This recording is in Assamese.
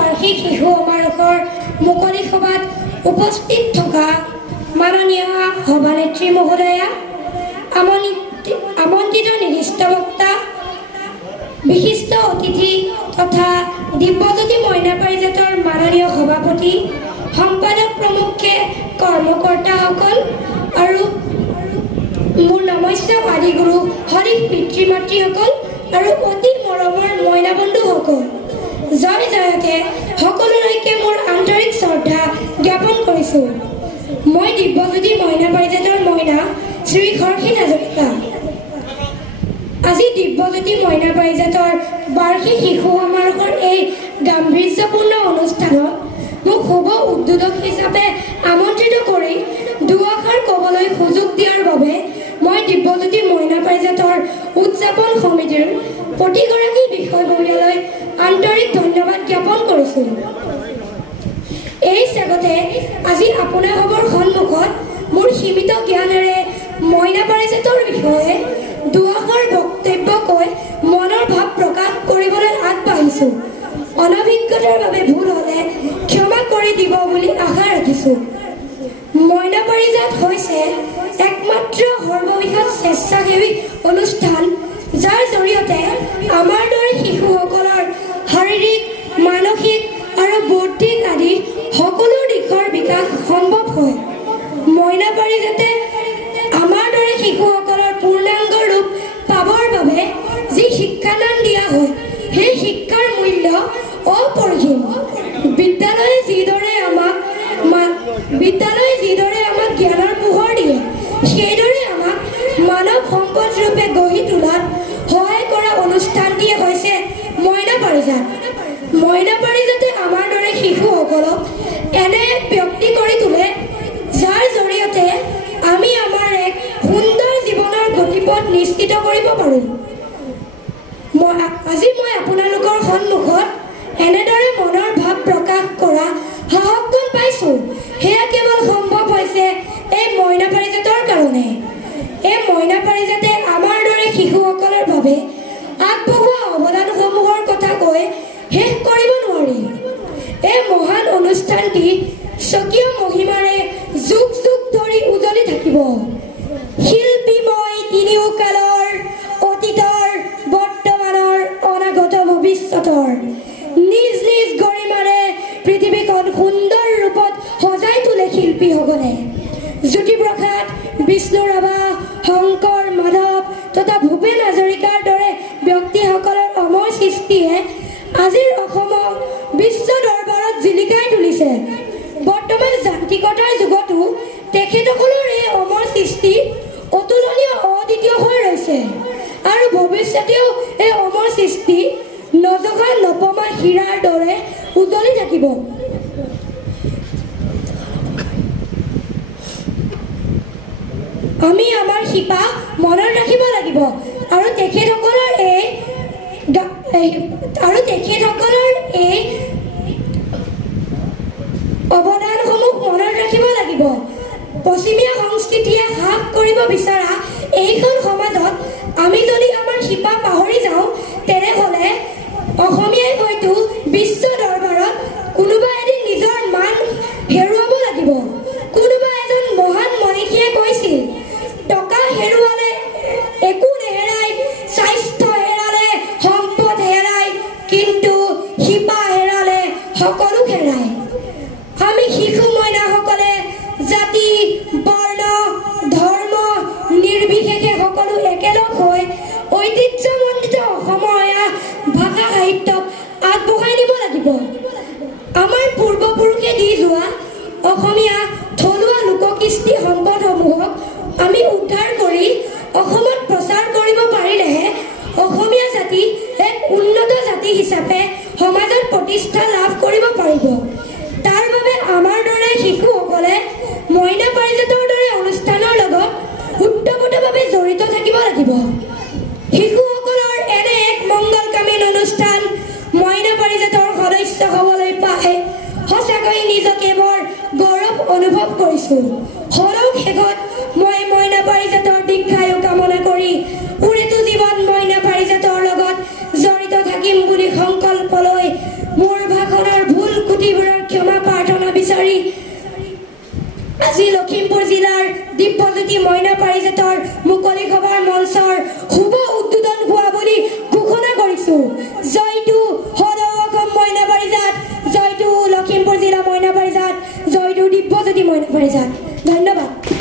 বাৰ্ষিক শিশু সমাৰোহৰ মুকলি সভাত উপস্থিত থকা মাননীয় সভানেত্ৰী মহোদয়া, আমন্ত্ৰিত নিৰ্দিষ্ট বক্তা, বিশিষ্ট অতিথি তথা দিব্যজ্যোতি মইনা পাৰিজাতৰ মাননীয় সভাপতি, সম্পাদক প্ৰমুখ্যে কৰ্মকৰ্তাসকল আৰু মোৰ নমস্য আদিগুৰু হৰিক পিতৃ মাতৃসকল আৰু অতি মৰমৰ মইনা বন্ধুসকল, জয় জয়তে সকলোলৈকে মোৰ আন্তৰিক শ্ৰদ্ধা জ্ঞাপন কৰিছোঁ। মই দিব্যজ্যোতি মইনা পাৰিজাতৰ মইনা শ্ৰী খৰখীন হাজৰিকা। আজি দিব্যজ্যোতি মইনা পাৰিজাতৰ বাৰ্ষিক শিশু সমাৰোহৰ এই গাম্ভীৰ্যপূৰ্ণ অনুষ্ঠানত মোক শুভ উদ্বোধক হিচাপে আমন্ত্ৰিত কৰি দুআষাৰ ক'বলৈ সুযোগ দিয়াৰ বাবে মই দিব্যজ্যোতি মইনা পাৰিজাতৰ উদযাপন সমিতিৰ প্ৰতিগৰাকী বিষয়ববীয়ালৈ আন্তৰিক ধন্যবাদ জ্ঞাপন কৰিছোঁ। এই চেগতে আজি আপোনালোকৰ সন্মুখত মোৰ সীমিত জ্ঞানেৰে মইনা পাৰিজাতৰ বিষয়ে দুআষাৰ বক্তব্য কৈ মনৰ ভাৱ প্ৰকাশ কৰিবলৈ আগবাঢ়িছোঁ। অনভিজ্ঞতাৰ বাবে ভুল হ'লে ক্ষমা কৰি দিব বুলি আশা ৰাখিছোঁ। মইনা পাৰিজাত হৈছে একমাত্ৰ সৰ্ববৃহৎ স্বেচ্ছাসেৱী অনুষ্ঠান, যাৰ জৰিয়তে আমাৰ দৰে শিশুসকলৰ শাৰীৰিক, মানসিক আৰু বৌদ্ধিক আদি সকলো দিশৰ বিকাশ সম্ভৱ হয়। মইনা পাৰিজাতে আমাৰ দৰে শিশুসকলৰ পূৰ্ণাংগ ৰূপ পাবৰ বাবে যি শিক্ষাদান দিয়া হয়, সেই শিক্ষাৰ মূল্য অপৰিসীম। বিদ্যালয়ে যিদৰে আমাক জ্ঞানৰ পোহৰ দিয়ে, সেইদৰে আমাক মানৱ সম্পদ ৰূপে গঢ়ি তোলাত সহায় কৰা অনুষ্ঠানটিয়ে হৈছে মইনা পাৰিজাত। মইনা পাৰিজাতে আমাৰ দৰে শিশুসকলক এনে ব্যক্তি কৰি তোলে, যাৰ জৰিয়তে আমি আমাৰ এক সুন্দৰ জীৱনৰ গতিপথ নিশ্চিত কৰিব পাৰোঁ। আজি মই আপোনালোকৰ সন্মুখত এনেদৰে মনৰ ভাৱ প্ৰকাশ কৰা সাহসকণ পাইছোঁ, সেয়া কেৱল সম্ভৱ হৈছে এই মইনা পাৰিজাতৰ কাৰণে। এই মইনা পাৰিজাতে আমাৰ দৰে শিশুসকলৰ বাবে আগবঢ়োৱা অৱদানসমূহৰ কথা কৈ শেষ কৰিব নোৱাৰি। এই মহান অনুষ্ঠানটি স্বকীয় মহিমাৰে যুগ যুগ ধৰি উজ্বলি থাকিব। শিল্পীময় তিনিওকালৰ, অতীতৰ, বৰ্তমানৰ, অনাগত ভৱিষ্যতৰ নিজ নিজ গৰিমাৰে পৃথিৱীখন সুন্দৰ ৰূপত সজাই তোলে শিল্পীসকলে। জ্যোতিপ্ৰসাদ, বিষ্ণু ৰাভা, শংকৰ, মাধৱ তথা ভূপেন হাজৰিকাৰ দৰে ব্যক্তিসকলৰ অমৰ সৃষ্টিয়ে আজিৰ অসমক বিশ্ব দৰবাৰত জিলিকাই তুলিছে। বৰ্তমান যান্ত্ৰিকতাৰ যুগতো তেখেতসকলৰ এই অমৰ সৃষ্টি অতুলনীয়, অদ্বিতীয় হৈ ৰৈছে আৰু ভৱিষ্যতেও এই অমৰ সৃষ্টি নজখা নপমা হীৰাৰ দৰে উজ্বলি থাকিব। আমি আমাৰ শিপা মনত ৰাখিব লাগিব আৰু তেখেতসকলৰ এই অৱদানসমূহ মনত ৰাখিব লাগিব। পশ্চিমীয়া সংস্কৃতিয়ে হ্ৰাস কৰিব বিচৰা এইখন সমাজত আমি যদি আমাৰ শিপা পাহৰি যাওঁ, তেনেহ'লে অসমীয়াই হয়তো বিশ্ব দৰবাৰত কোনোবা এদিন নিজৰ মান হেৰুৱাব লাগিব। কোনোবা এজন মহান মনীষীয়ে কৈছিল, টকা হেৰুৱালে একো নেহেৰাই, স্বাস্থ্য হেৰালে সম্পদ হেৰাই, কিন্তু শিপা হেৰালে সকলো হেৰাই। আমি শিশু মইনাসকলে জাতি, বৰ্ণ, ধৰ্ম নিৰ্বিশেষে সকলো একেলগ হৈ ঐতিহ্যমণ্ডিত অসমীয়া ভাষা সাহিত্যক আগবঢ়াই নিব লাগিব। আমাৰ পূৰ্বপুৰুষে দি যোৱা অসমীয়া থলুৱা লোককৃষ্টি সম্পদসমূহক আমি উদ্ধাৰ কৰি অসমত প্ৰচাৰ কৰিব পাৰিলেহে অসমীয়া জাতি এক উন্নত জাতি হিচাপে সমাজত প্ৰতিষ্ঠা লাভ কৰিব পাৰিব। তাৰ বাবে আমাৰ দৰে শিশুসকলে মইনা পাৰিজাতৰ দৰে অনুষ্ঠানৰ লগত ওতঃপ্ৰোতভাৱে জড়িত থাকিব লাগিব। শিশুসকলৰ এনে এক মংগলকামী অনুষ্ঠান মইনা পাৰিজাতৰ সদস্য হ'বলৈ পাই সঁচাকৈ নিজকে বৰ গৌৰৱ অনুভৱ কৰিছোঁ। সৰহ শেষত মই মইনা পাৰিজাতৰ দীৰ্ঘায়ু কামনা কৰি উৰেটো জীৱন মইনা পাৰিজাতৰ লগত জড়িত থাকিম বুলি সংকল্প লৈ মোৰ ভাষণৰ ত্ৰুটিবোৰৰ ক্ষমা প্ৰাৰ্থনা বিচাৰি আজি লখিমপুৰ জিলাৰ দিব্যজ্যোতি মইনা পাৰিজাতৰ মুকলি সভাৰ মঞ্চৰ শুভ উদ্বোধন হোৱা বুলি ঘোষণা কৰিছো। জয়টো সদৌ অসম মইনা পাৰিজাত, জয়টো লখিমপুৰ জিলা মইনা পাৰিজাত, জয়টো দিব্যজ্যোতি মইনা পাৰিজাত। ধন্যবাদ।